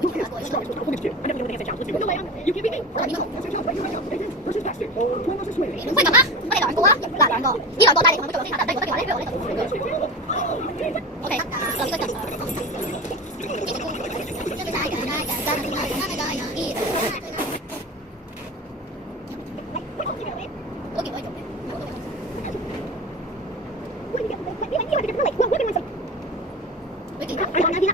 不如咁啦，我哋兩個啦，嗱兩個，呢兩個帶你同我做先，得嘅話咧，不如我哋就OK，得得得。嗰件可以做咩？你件我講啱啲啦。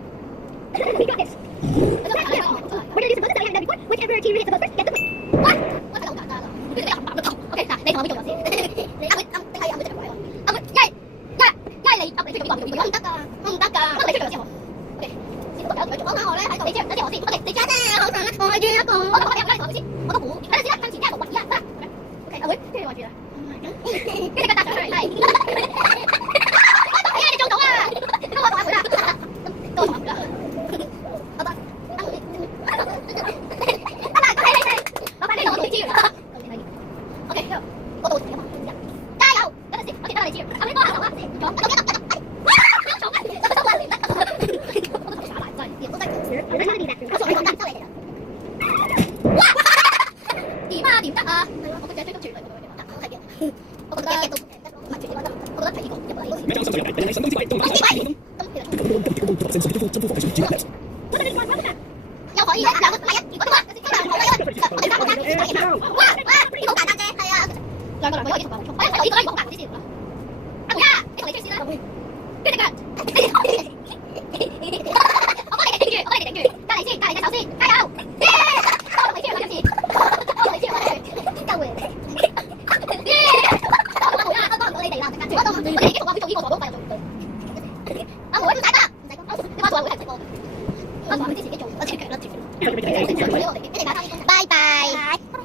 We got this. We're gonna do some bonus that we haven't done before. Whichever team hits the most first gets the point. What? 我睇好簡單啦，呢個你冚唪唥都 OK 嗱，你同我做咗先。你啱啱定係啱啱隻鬼喎？啱啱你啱你出咗邊個？唔得㗎，我唔得㗎，我你出咗先喎。OK，先都有同佢做啊嘛，我咧喺度，你知等陣我先。OK，你揸啫，好想我係一個，我都你同我先，我都估。等陣先啦，向前一步，一得。OK，阿妹，跟住我住啦。跟住個搭上去，係。你做到啊！咁我同阿妹啦，咁我同阿妹啦。好得。OK，我到前啊嘛，加油！等陣先，我記得你知，後面幫下手啦，左，一動，哇！重啊，收啊，連得，我都打爛真，我真係，我真係連得，我仲未講得，收你哋啦。哇！掂啊，掂得啊，係咯，我個仔追得住嚟，我係嘅，我覺得都唔係最點得，我覺得睇呢個入嚟。咩交心入嚟？你想東之位，東馬。又可以咧，兩個係啊，如果都話，我哋三個哇！呢好簡單啫，係啊，兩個可以同我衝，我睇到呢個可以講難啲先啦。阿梅啊，你同你追先啦，跟住腳，我幫你頂住，隔離先，隔離隻手先，加油！耶！我同你追啊，今次，我同你追啊，救回。耶！阿梅啊，都幫唔到你哋啦，陣間，我哋已經同我做呢個做到，但係做唔到。